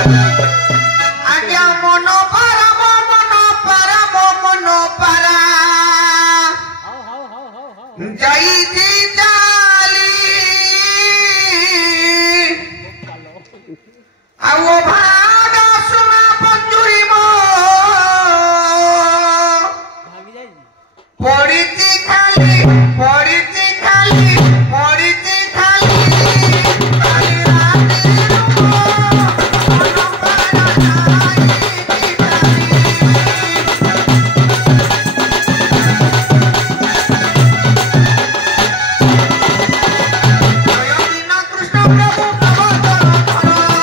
आज्ञा मनो पारा जई दी जाली आओ भागा सुना पंजुरी मो पड़ीती खाली पड़ीती खाली पड़ीती खाली खाली रानी रुको मनो पारा जाई दी जाली जय दीना कृष्ण प्रभु प्रभु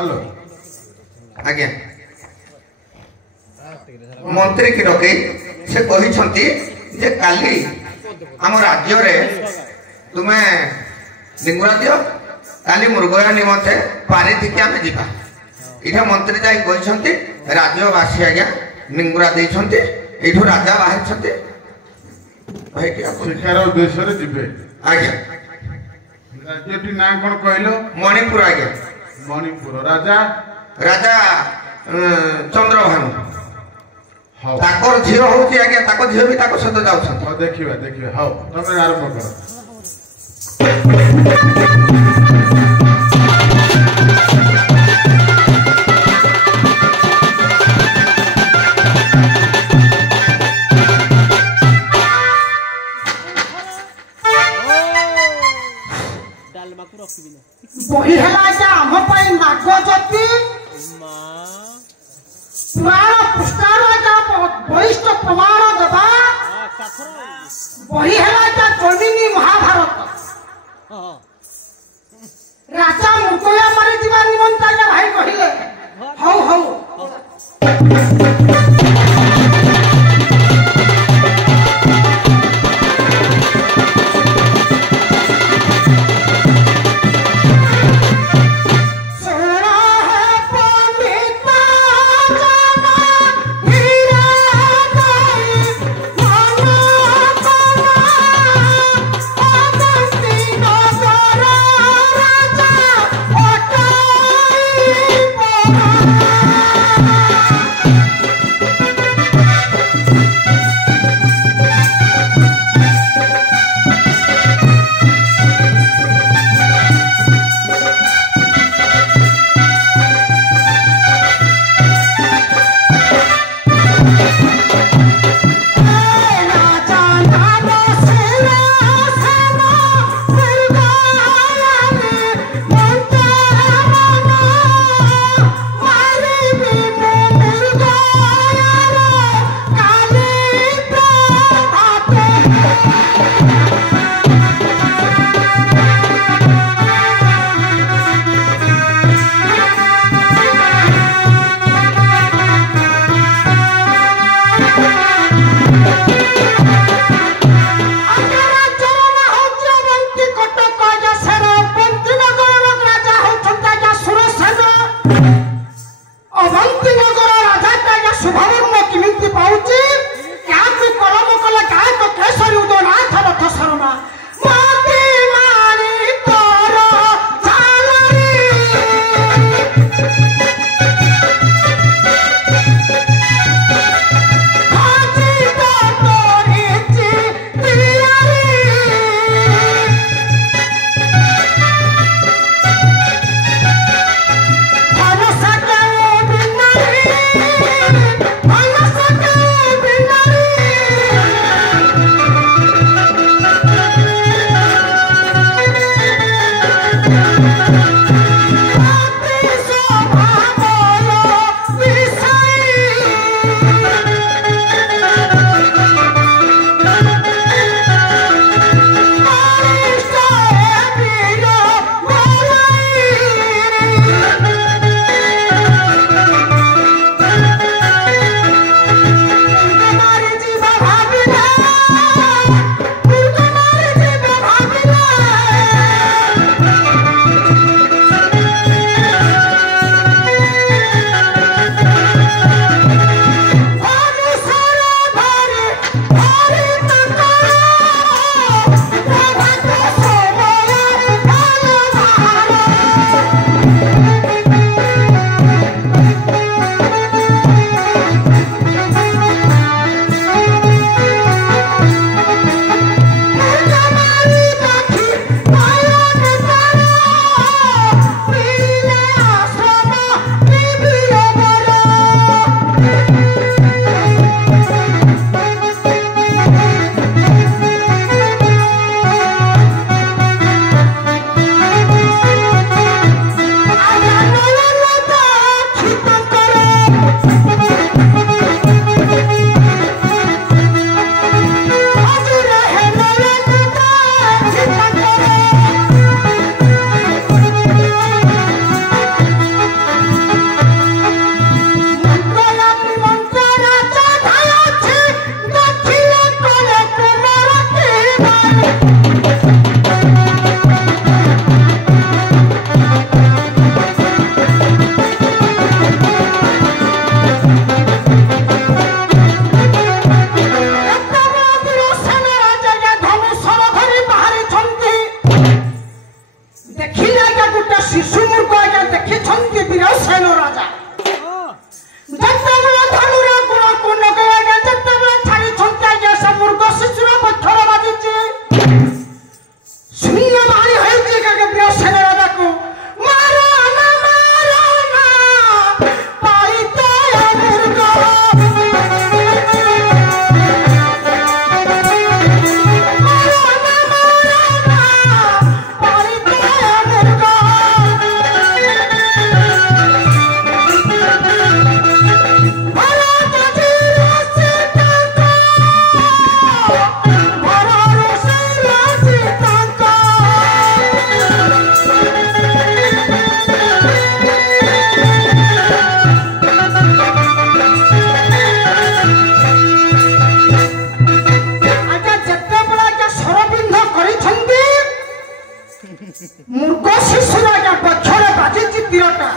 हेलो आज्ञा मंत्री की डकई से कहते जे काली आम राज्य रे तुम्हें लिंगुरा दियो काली मृगया निमंते पारी थी आम जा इठा मंत्री जाई कहते राज्यवासी आज्ञा लिंगुरा देइछन्ते एठू राजा बाहर भाई शिक्षार उद्देश्य रे जिबे आज्ञा राज्यटी ना कौन कहलो मणिपुर आज्ञा मणिपुर राजा राजा चंद्रभानु हाँ ताकर झील होची आज्ञा ताको झील भी ताको सहित जाउछन हाँ देखिए देखिए हाँ तुम आरंभ करो बही है आम नागज्योति पुराण पृष्ठार वरिष्ठ प्रमाण देवा बही है जमिनी महाभारत राजा मुकया मारी जीवा निमंत्रण भाई कहले हौ हौ सुरसेन राजा जत्तबला धनुरा गुण कुंड गया गया जत्तबला छाड़ी छंता गया सब मुर्ग शिशुरा पत्थर बाजिचे सुनिया मारी होइती का ब्रसेन राजा को मारो ना पाइतो मुर्ग मुर्ग शिशुरा या पछरे बाजिची तीरटा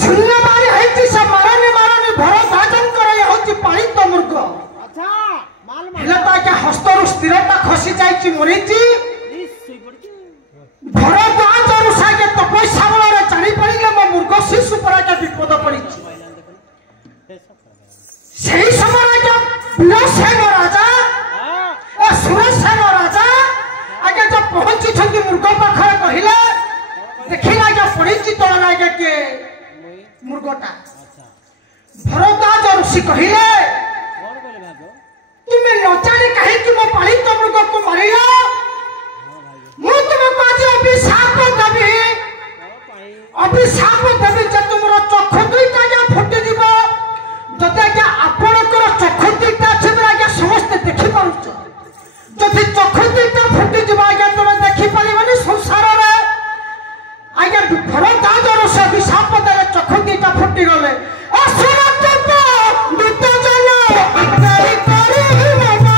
शून्य मारी हैती से मारने भरत आजन करे होती पालित मुर्ग अच्छा माल हेला ता के हस्तरु स्थिरता खसी जाईची मरिची भरत आजन सागे तपस्या बଳରେ जानि पड़िले म मुर्ग शिशु परा के विपद पड़िची सेही समय के बिलसेन राजा ए सुरसेन राजा आगे जब पहुंची छंदी मुर्ग पाखरे कहिले देखिला जे पड़िची तोड़ लागे के मुर्गटा भरद्वाज ऋषि कहिले तुम्हें न जाने कहे कि मैं पालित मुर्ग को मारिला मैं तुमको आज अभिशाप देवी जे तुमरो चक्षु दुईटा या फुटी दिबो जते के आपणकर चक्षु दुईटा छिबरा के समस्त देखि पाउछ जति चक्षु दुईटा फुटी दिबा के तुम देखि पालिबनी संसार रे आगे भरद्वाज ऋषि अभिशाप देले चक्षु दुईटा फुटी गले असुर तप दुत जन नहीं करी मना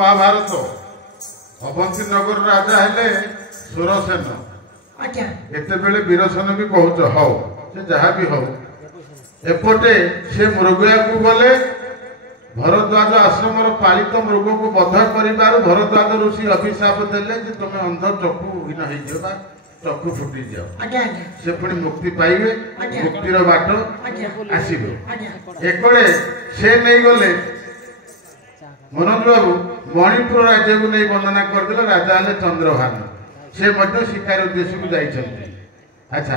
महाभारत अवंती नगर राजा हेले सुरसेन एते बेले वीरसेन भी कहूच हौ से जहाँ भी हौ एपटे से मृगया को गले भरद्वाज आश्रम पालित मृग को बध कर भरद्वाज ऋषि अभिशाप देले जे तुम अंध चक्षुहीन हो चक्षु फुटी जाओ से पुणी मुक्ति पाइबे मुक्तिर बाट आसबे एकड़े से नहीं गले मनोज बाबू मणिपुर राज्य को नहीं वर्णना करदे राजा हेले चंद्रभान से शिकार उद्देश्य को जाइए। अच्छा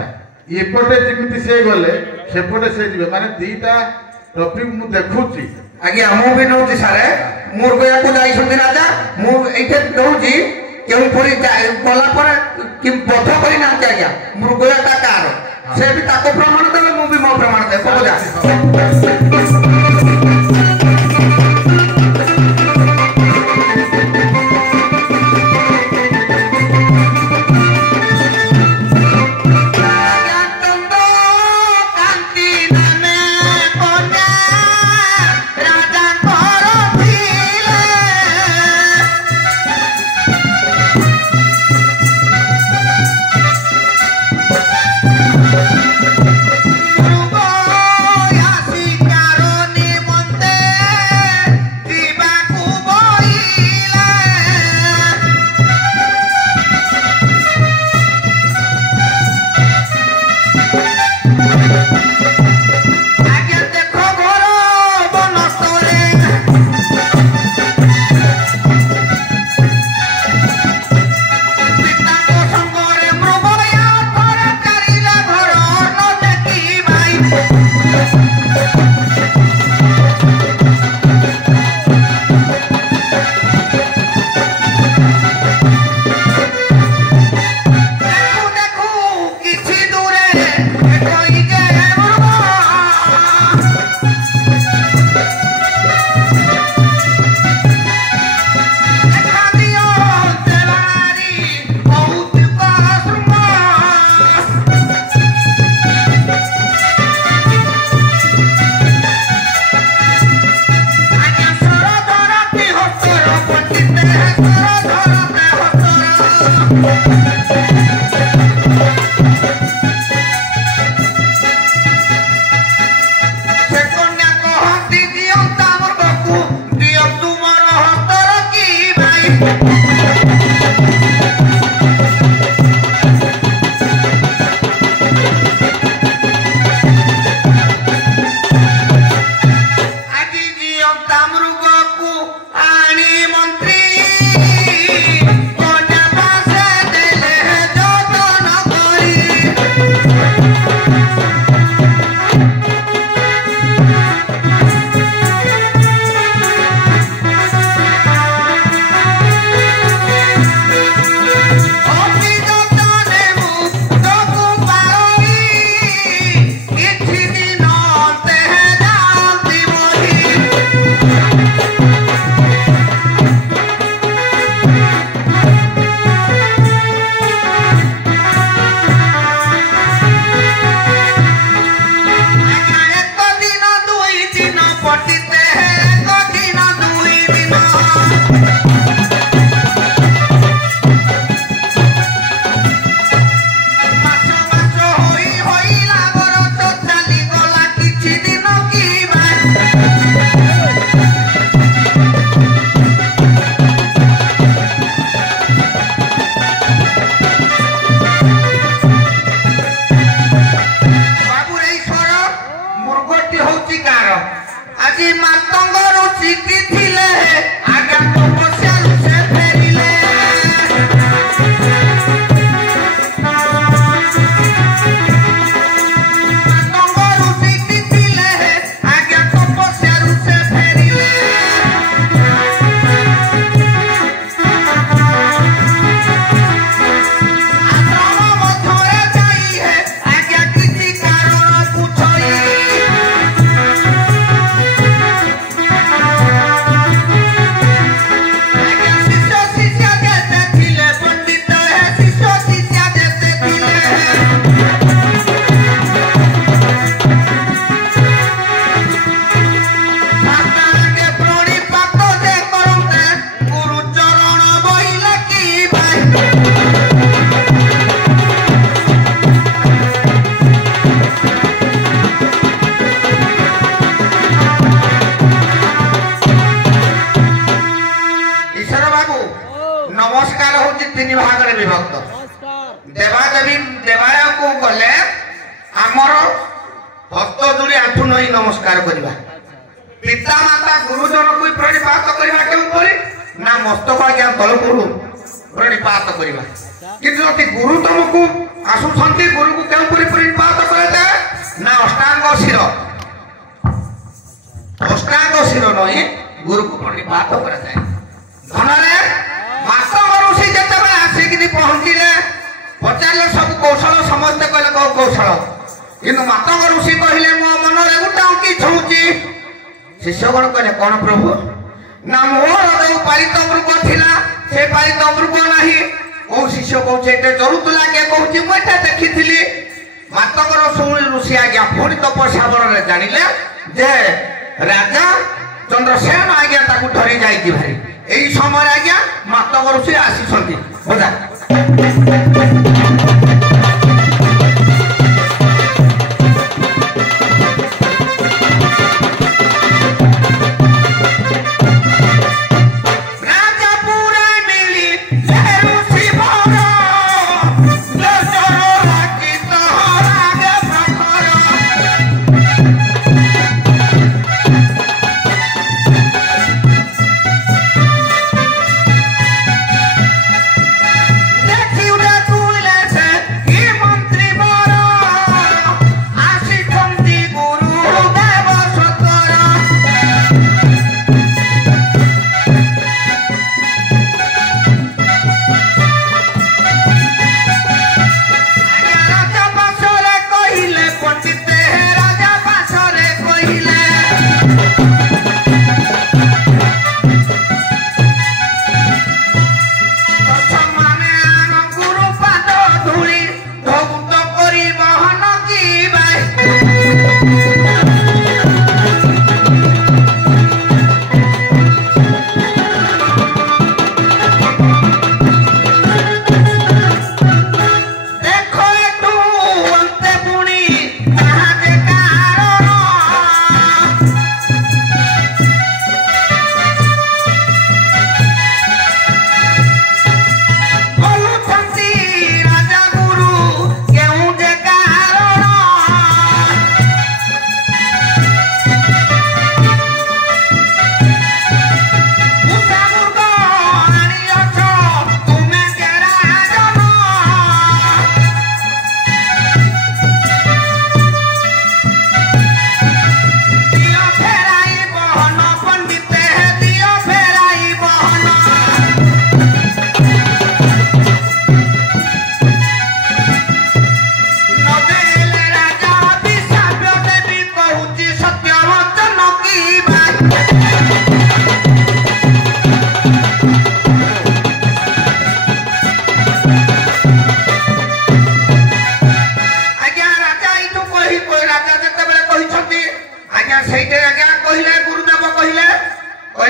एपटे जमी से गले सेपटे से जी माने दीटा टॉपिक मु देखुची आज्ञा मु भी नौची सारे मुर्गया को जाइछंती राजा मु एठे दउची केउ पुरी गला पर कि बध करी ना आज्ञा मुर्गया का कार से भी ताको प्रमाण देबे मु भी मो प्रमाण दे पहुंचा राजा को जीवंता मृग को आनी मंत्री नमस्कार होची तीन भाग रे विभक्त देवादेवी देवालय को गले आमर भक्त जोड़ी आंठू नई नमस्कार करबा पिता माता गुरुजन को प्रणिपात करबा केउ परे ना मस्तक आज्ञा तल करू प्रणिपात करबा किंतु अति गुरु तुमको आसु संति गुरु को केउ परे प्रणिपात करते ना अष्टांग शिर नई गुरु को प्रणिपात करते धनरे माता ऋषि जते आसिक पहुंचले पचारे सब कौशल समस्ते कहले कौ कौशल किंतु माता ऋषि कहले मो मन रे गुटा की छौची शिष्यगण कहले कौन प्रभु ना मोर जो पारित मृग थिला से पारित मृग नाही ओ शिष्य कहूचे एते जरुतला के कहूची म एते देखिथिली माता शुणी ऋषि आज्ञा पुणी तपस्या बल जानिले जे राजा चंद्रसेन आज्ञा ताकू धरी जाई भाई এই সময় আজ্ঞা মাতা ঋষি আসিছন্তি বুঝা देखियो रे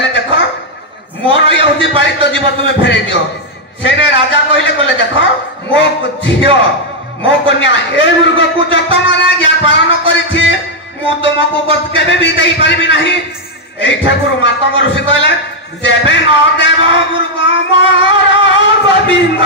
कहले देखो मोर ये होती पारी तो जीव तुम्हें फेरे दियो सेने राजा कहले देखो मो झियो मो कन्या ए मृग को जतन आज्ञा पालन करिछि मु तुमको बस केबे भी देई परिबि नाही एई ठाकुर मातंग ऋषि कहले देबे न देव मृग मोर गोविंद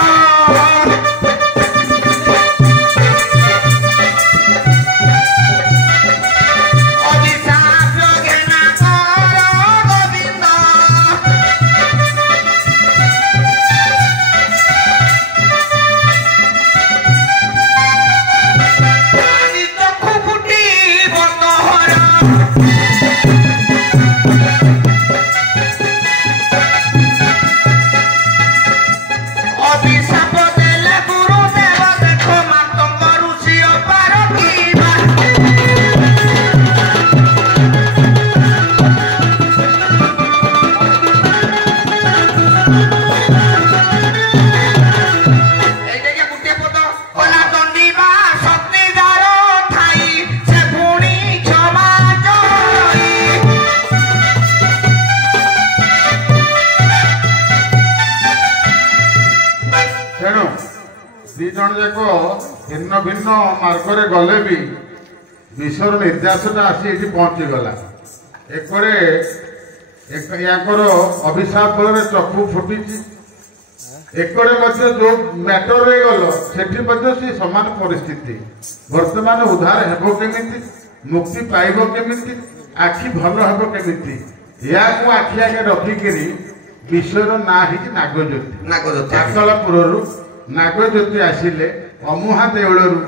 भिन्न भिन्न मार्ग गले भी विश्वर निर्देशटा आसी ये पहुंची गला एकर अभिशाप फल चक्षु फुटी एकड़े जो मैटर रे गल से समान परिस्थिति वर्तमान उद्धार हेबो केमिति मुक्ति पाइबो केमिति आखि भल हेबो केमिति या को आखि आगे रखिकरी विश्वर ना ही नागज्योति आकलपुरु नागज्योति आसिले अमुहा देवलू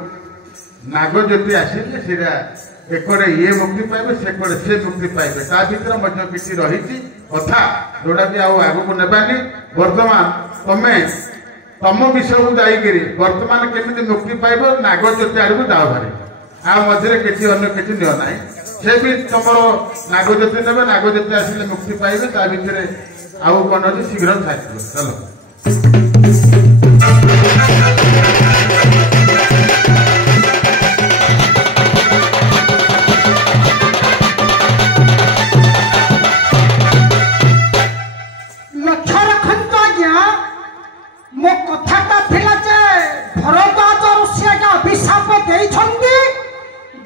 नागज्योति आसिले सीरा एकड़े ये मुक्ति पाइबे सेकड़े से मुक्ति पाइबे ता भीतर किसी रही कथा जोड़ा कि आगु को नेबानी वर्तमान तमे तम विषय को जाइकरी वर्तमान केमिति मुक्ति पाइब नागज्योति आड़ को जाओ भारी आ मझे किसी अन्य किसी नियो ना से भी तुम नागज्योति ने नागज्योति आसिले मुक्ति पाइबे ता भीतर आउ कौन अच्छे शीघ्र छाड़ चलो मो कथाटा थिला जे भरद्वाज ऋषि आज्ञा अभिशाप देइछंती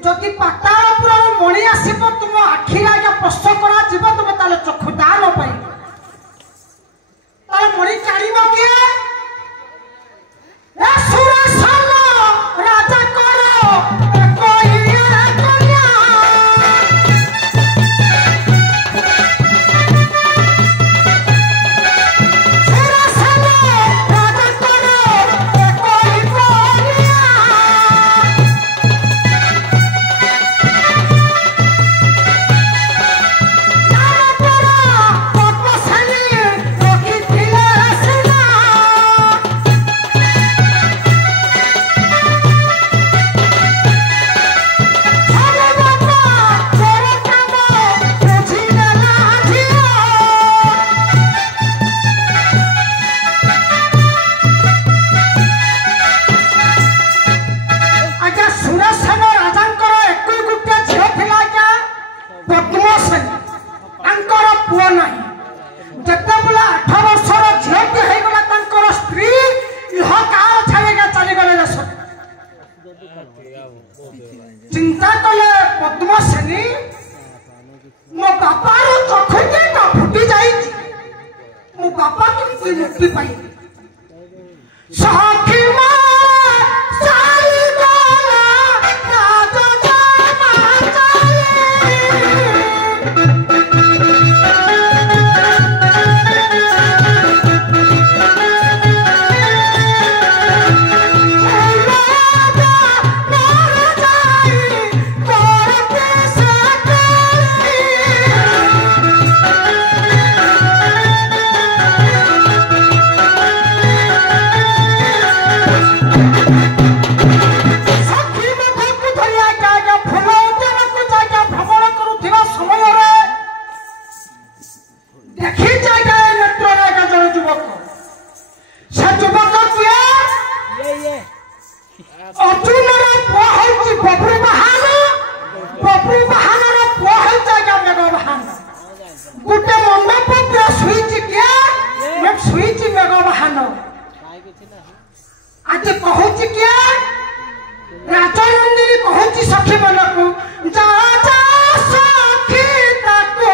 जदि पातालपुर मणि आसीब तुम आखिर आज्ञा प्रश्न करा जीव तुम ताले चक्षु दान पाइब ताले मणि चाणीब के ए सुरसन राजा करो कोई कन्या चिंता कले पद्मसेनी मो बापार चक्षुटा फुटी जाई मो बापा केमती मुक्ति पाई सखी मा साई गला राजा जामा गोटे मंडप पूरा सुईची क्या मैं सुईची मेघ बहानो आज कहूची क्या राजनंदिनी कहूची सखी मनकू जा जा सखी ताको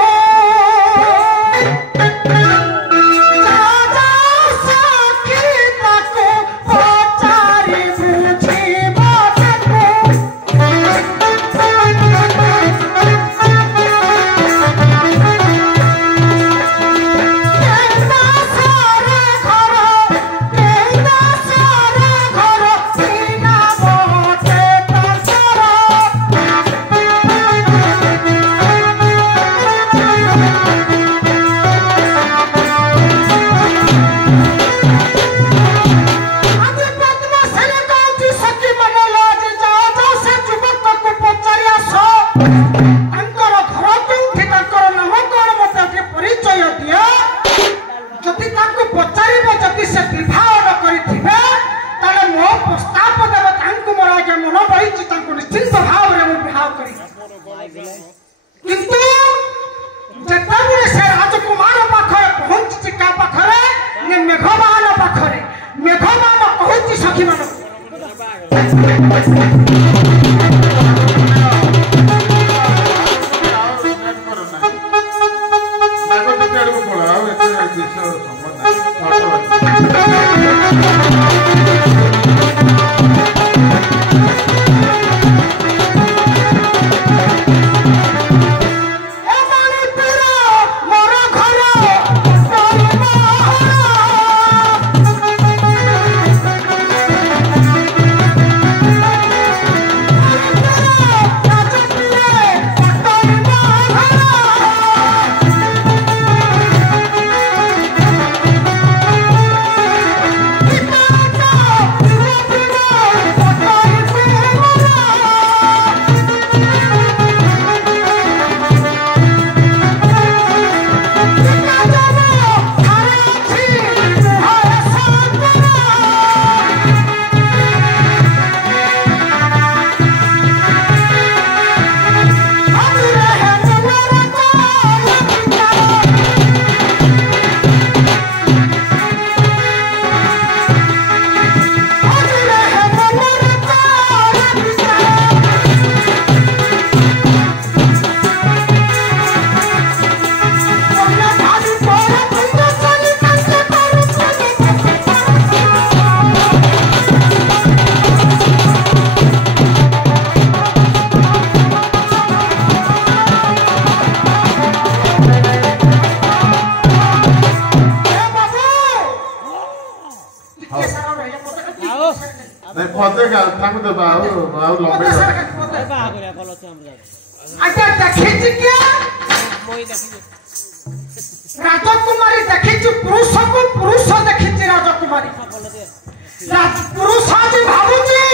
राजकुमारी देखी पुरुष को पुरुष देखी राजकुमारी पुरुष आज भावुची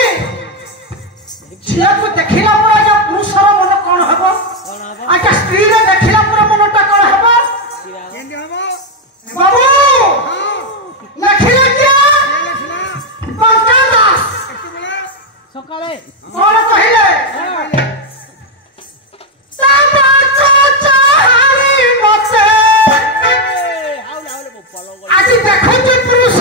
झील को देखला पर आज पुरुषर मन कौन हम आज स्त्री देखला पर मनटा कौन हम बाबू लिखिले क्या बंका दास सकाळे कौन कहिले आज देखो पुरुष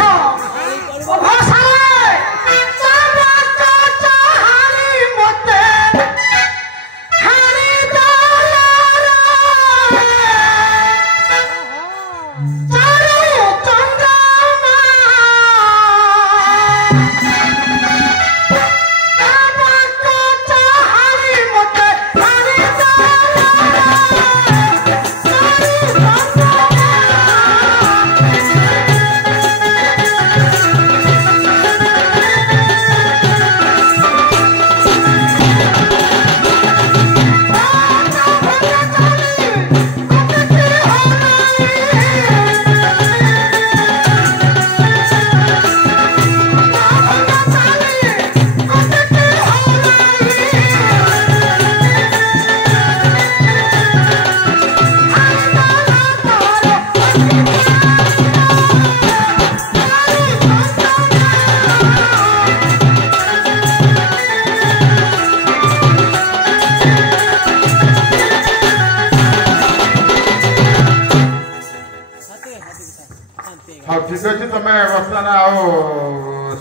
हाँ ठीक अच्छे तुम बर्तमान आओ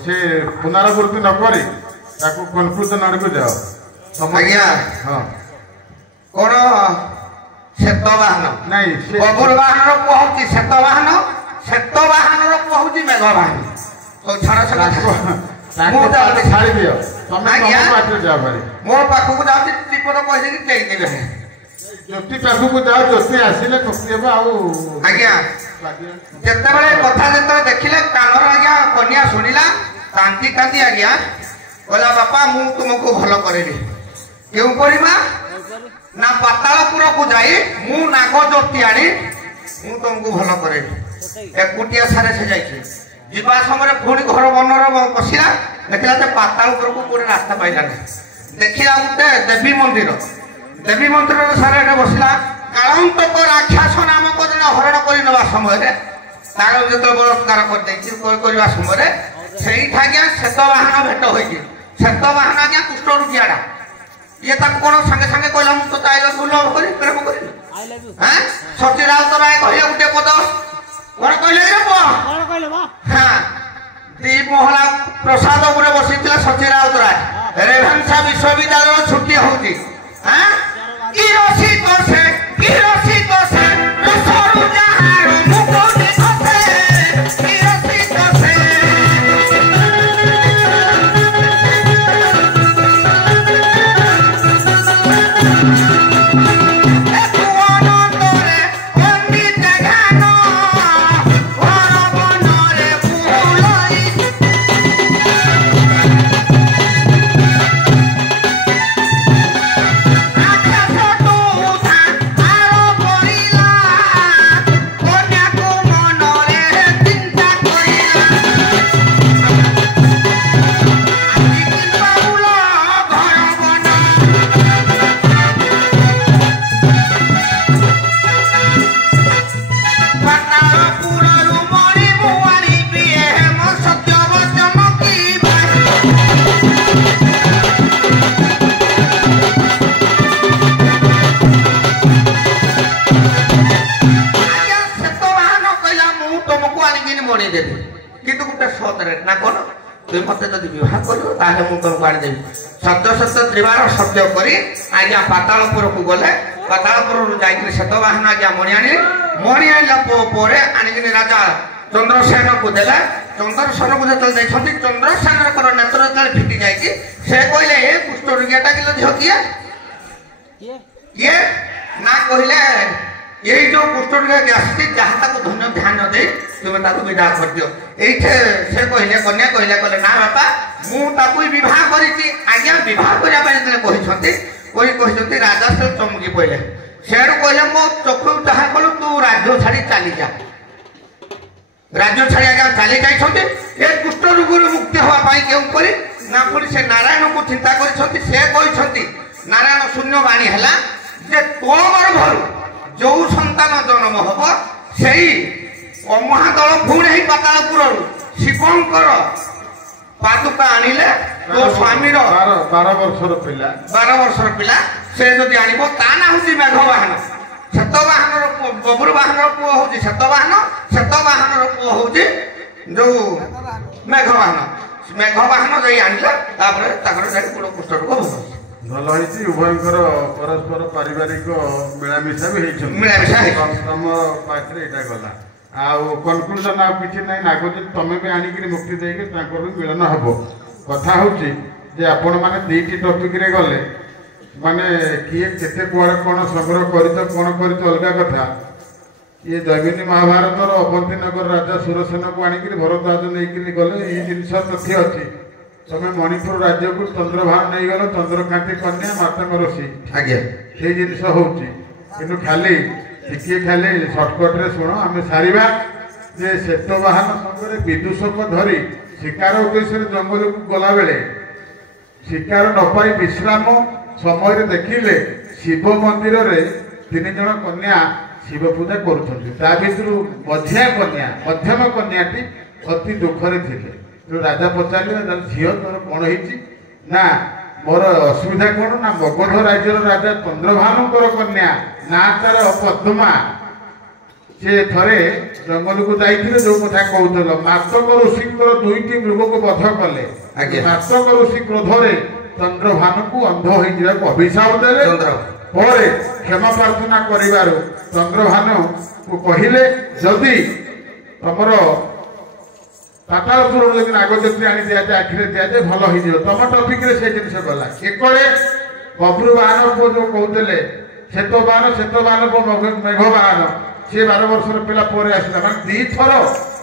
से पुनरावृत्ति न करी कनक्लूजन आड़ को जाओ आज्ञा हाँ कौन श्वेतवाहन नहीं बबुल वाहन पुआ हूँ श्वेतवाहन श्वेतवाहन पुआ हूँ मेघवाहन तो छाड़ छाड़ी दियो मो पाखक जाऊँ टिपद कहीदेवी ज्योति पाखक जाओ ज्योति आसिले ठोकीदेव आज्ञा जितेबाला कथा जो देखिले कानर आज्ञा कन्या शुणिला कांदी कांदी आज्ञा कहला बापा मु तुमको भल करेबी क्यों करवा ना पातालपुर को जाई मु नाग ज्योति आनी मु तुमको भल करेबी एकुटिया सारे से जाइए जीवा समय पुणी घर बनर बसला देखला पातालपुर को कोई रास्ता पाइला देखला गोटे देवी मंदिर सारे बसला कालंतक राक्षस नामक जन हरण कर समय जो बलात्कार करवा समय से श्वेतवाहन भेट हो श्वेतवाहन आज्ञा कुष्ठ रुकियाड़ा ये कौन सागे सागे कहला मुझे तो आई लव यू प्रेम कर सची राउत राय कहले गोटे पद कौन कहले हाँ दी महला प्रसाद उपरे बसी सची राउत राय रेभेन्सा विश्वविद्यालय छुट्टी होती किंतु गोटे सत रेट ना कौन तुम मत जब विवाह कर तुमको आनीदेवी सत्य सत्य त्रिवार सत्य करी आज्ञा पातालपुर को गले पातालपुर जाकर श्वेतवाहन आज्ञा मणि मणि आनला आनिक राजा चंद्रसेन को देला चंद्रसेन को जो चंद्रसेन नेत्र जो फिटी जाए से कहले ये कुष्ठ रोगियाटा कि झील किए किए ना कहले यही जो कुष्ठ रोगी आसी जहाँ धन्य ध्यान दे तुम्हें विदा कर दियो ये से कहले कन्या कहले कहले ना बापा मुझे विवाह करी आज्ञा विवाह करने राजा से चमकी पड़े से कहले मो चक्षु जहाँ कलु तू राज्य छाड़ी चली जा राज्य छाड़ी आज्ञा चली जाइए ये कुष्ठ रोग मुक्ति हाँपाई क्यों करी ना पुणी से नारायण को चिंता कर नारायण शून्य बाणी है जे तोमर घर जो संतान जन्म हम से अमहादल पुणे ही पातालपुर शिवंकर पादुका आनिले तो स्वामी 12 वर्षर पिला से जदि आनिबो ता ना होची मेघवाहन श्वेतवाहन बबुल वाहन पुओ होची श्वेतवाहन पुओ होची जो मेघवाहन जई आनिला तापर ताकर जाई पुरो कुष्ठ रोग भल होइछि उभयंकर परस्पर पारिवारिक मिलामिशा भी होइछि पाखरे एटा गला आउ कनक्लूजन आ किछि नै नागरिक तमे भी आनिकरी मुक्ति देके ताकर भी मिलन हबो कथा होछि जे आपण माने दीटी टॉपिक रे गले माने किए केते कुआडे कोन संग्रह करितो कोन करितो अलगा कथा ये जैमिनी महाभारत रो अवंती नगर राजा सुरसेन को आनिकरी भरद्वाज नेकरी गले ई जिंस तथ्य अछि तमे मणिपुर राज्य को चंद्रभान नहीं गलो चंद्रकांति कन्या मातंग ऋषि आज्ञा से जिनस होउची किंतु खाली टिके खाली शॉर्टकट रे सुनो आमे सारिबा जे श्वेतवाहन संगरे विदूषक धरी शिकार उद्देश्य जंगल को गला बेले शिकार न पाई विश्राम समय रे देखिले शिव मंदिर रे 3 जन कन्या शिव पूजा करूछन्ति ता भितरु मध्यम कन्याटी अति दुख रे थिले तो राजा पचारे झील तोर कौन ना मोर असुविधा कौन ना मगध राज्यर राजा चंद्रभानु कन्या ना तार पद्मा ସେ ଥରେ ଜଙ୍ଗଲକୁ ଯାଇଥିଲେ ଯୋଉ କଥା କହୁଥିଲ ମାତକ ଋଷିଙ୍କର 2ଟି ମୃଗକୁ ବଧ କଲେ। ମାତକ ଋଷି କ୍ରୋଧରେ ଚନ୍ଦ୍ରଭାନକୁ ଅନ୍ଧ ହୋଇଯିବାକୁ ଅଭିଶାପ ଦେଲେ। ପରେ କ୍ଷମା ପ୍ରାର୍ଥନା କରିବାରୁ ଚନ୍ଦ୍ରଭାନକୁ କହିଲେ ଯଦି ତମର ପାତାଳପୁର ଯଦି ନାଗଜ୍ୟୋତି ଆଣି ଦିଆଯାଏ ଆଖିରେ ଦିଆଯାଏ ଭଲ ହେଇଯିବ। ତମ ଟପିକରେ ସେ ଜିନିଷ ଗଲା। ଏକରେ ବବ୍ରୁ ବାହନ ପୁଅ ଯୋଉ କହୁଥିଲେ ଶ୍ଵେତ ବାହନ ମେଘ ବାହନ ସେ 12 ବର୍ଷର ପିଲା ପରେ ଆସିଲା ମାନେ 2 ଥର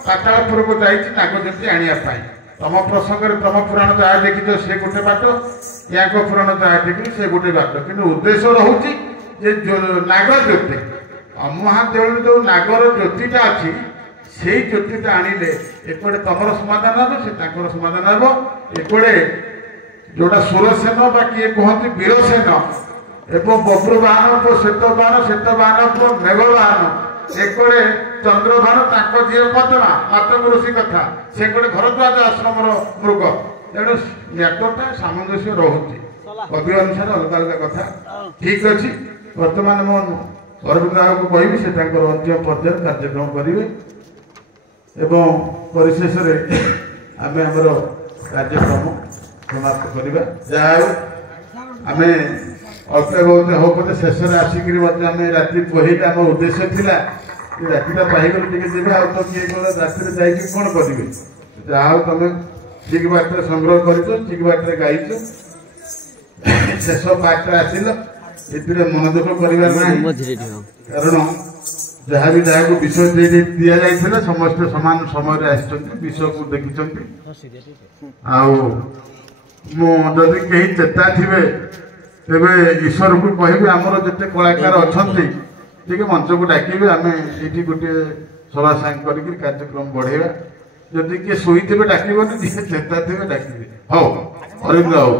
ପାତାଳପୁରକୁ ଯାଇଛି ନାଗଜ୍ୟୋତି ଆଣିବା ପାଇଁ। ତମ ପ୍ରସଙ୍ଗରେ ତମ ପୁରାଣ ଯାହା ଦେଖିଛ ସେ ଗୋଟେ ବାଟ, ୟାଙ୍କ ପୁରାଣ ଯାହା ଦେଖିଲି ସେ ଗୋଟେ ବାଟ, କିନ୍ତୁ ଉଦ୍ଦେଶ୍ୟ ରହୁଛି ଯେ ନାଗଜ୍ୟୋତି ଅମୁହା ଦେଉଳରେ ଯୋଉ ନାଗର ଜ୍ୟୋତିଟା ଅଛି ସେଇ ଜ୍ୟୋତିଟା ଆଣିଲେ ଏପଟେ ତମର ସମାଧାନ ହେବ, ସେ ତାଙ୍କର ସମାଧାନ ହେବ। ଏପଟେ ଯୋଉଟା ସୁରସେନ ବା କିଏ କୁହନ୍ତି ବୀରସେନ ଏବଂ ବବ୍ରୁ ବାହନ ପୁଅ ଶ୍ଵେତ ବାହନ ପୁଅ ମେଘ ବାହନ, ଏକଡେ ଚନ୍ଦ୍ରଭାନ ତାଙ୍କ ଝିଅ ପଦ୍ମା ମାତକ ଋଷି କଥା, ସେକଡେ ଭରଦ୍ୱାଜ ଆଶ୍ରମର ମୃଗ। ତେଣୁ ମ୍ୟାଟରଟା ସାମଞ୍ଜସ୍ୟ ରହୁଛି, କବି ଅନୁସାରେ ଅଲଗା ଅଲଗା କଥା। ଠିକ ଅଛି, ବର୍ତ୍ତମାନ ମୁଁ ଅରବିନ୍ଦ ରାୟକୁ କହିବି ସେ ତାଙ୍କର ଅନ୍ତିମ ପର୍ଯ୍ୟାୟରେ କାର୍ଯ୍ୟକ୍ରମ କରିବେ ଏବଂ ପରିଶେଷରେ ଆମେ ଆମର କାର୍ଯ୍ୟକ୍ରମ ସମାପ୍ତ କରିବା। ଯାହା ହେଉ ଆମେ ଅଳ୍ପ ବହୁତ ହଉ ପଛେ ଶେଷରେ ଆସିକିରି ମଧ୍ୟ ଆମେ ରାତି ପହଇଟା ଆମ ଉଦ୍ଦେଶ୍ୟ ଥିଲା ରାତିଟା ପାଇଗଲେ ଟିକେ ଯିବା। ଆଉ ତ କିଏ କଲେ ରାତିରେ ଯାଇକି କ'ଣ କରିବେ? ଯାହା ହଉ ତମେ ଠିକ ବାଟରେ ସଂଗ୍ରହ କରିଛ, ଠିକ ବାଟରେ ଗାଇଛ। ଶେଷ ପାଠରେ ଆସିଲ, ଏଥିରେ ମନୋଯୋଗ କରିବାର ନାହିଁ, କାରଣ ଯାହା ବି ଯାହାକୁ ବିଷୟ ଦିଆଯାଇଥିଲା ସମସ୍ତେ ସମାନ ସମୟରେ ଆସିଛନ୍ତି, ବିଷୟକୁ ଦେଖିଛନ୍ତି। ଆଉ ମୁଁ ଯଦି କେହି ଚେତା ଥିବେ ତେବେ ଈଶ୍ୱରକୁ କହିବି ଆମର ଯେତେ କଳାକାର ଅଛନ୍ତି ଟିକେ ମଞ୍ଚକୁ ଡାକିବେ, ଆମେ ଏଇଠି ଗୋଟିଏ ସଭା ସାଙ୍ଗ କରିକି କାର୍ଯ୍ୟକ୍ରମ ବଢେଇବା। ଯଦି କିଏ ଶୋଇଥିବେ ଡାକିବନି, ଯିଏ ଚେତା ଥିବେ ଡାକିବେ। ହଉ ଅରବିନ୍ଦ ହଉ।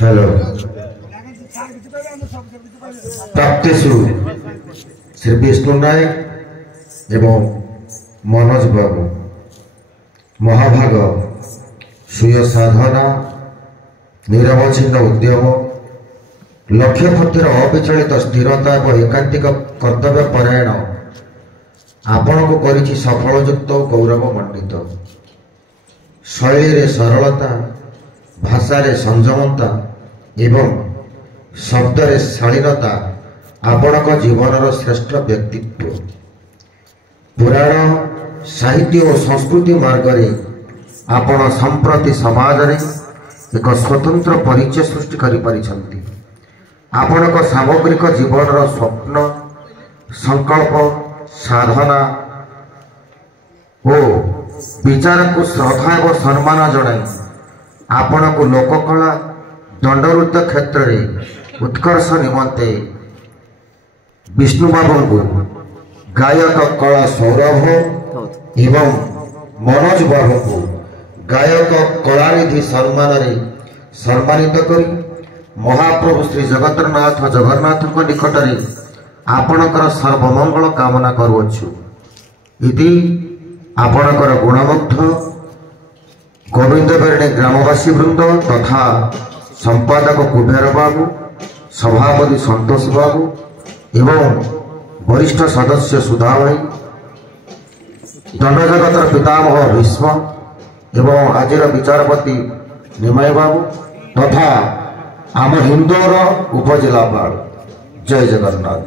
हेलो प्राप्तेषु श्री विष्णु नायक एवं मनोज बाबू महाभाग स्वीय साधना निरवच्छिन्न उद्यम लक्ष्य प्राप्तिर अविचलित स्थिरता और एकांतिक कर्तव्य परायण आपण को करिछि सफलयुक्त गौरव मंडित शैली रे सरलता भाषा रे संयमता एवं शब्द रे शालीनता आपणक जीवनर श्रेष्ठ व्यक्तित्व पुराण साहित्य और संस्कृति मार्ग रे आपण संप्रति समाज रे एक स्वतंत्र परिचय सृष्टि करि परिछंती। आपणक सामग्रिक जीवनर स्वप्न संकल्प साधना और विचार को श्रद्धा और सम्मान जनाई आपण को लोककला दंडवृत्त क्षेत्र में उत्कर्ष निमंते विष्णु बाबू को गायक कला सौरभ एवं मनोज बाबू को गायक कलानिधि सम्मान सम्मानित कर महाप्रभु श्री जगन्नाथ को निकट में आपणकर सर्वमंगल कामना करुछु। इति आपणकर गुणमुग्ध गोविंद बेरणे ग्रामवासी वृंद तथा संपादक कुबेर बाबू सभापति संतोष बाबू एवं वरिष्ठ सदस्य सुधा भाई दंड जगतर पितामह भीष्म एवं आजिर विचारपति निमाय बाबू तथा आम हिंदूर उपजिलापाल। जय जगन्नाथ।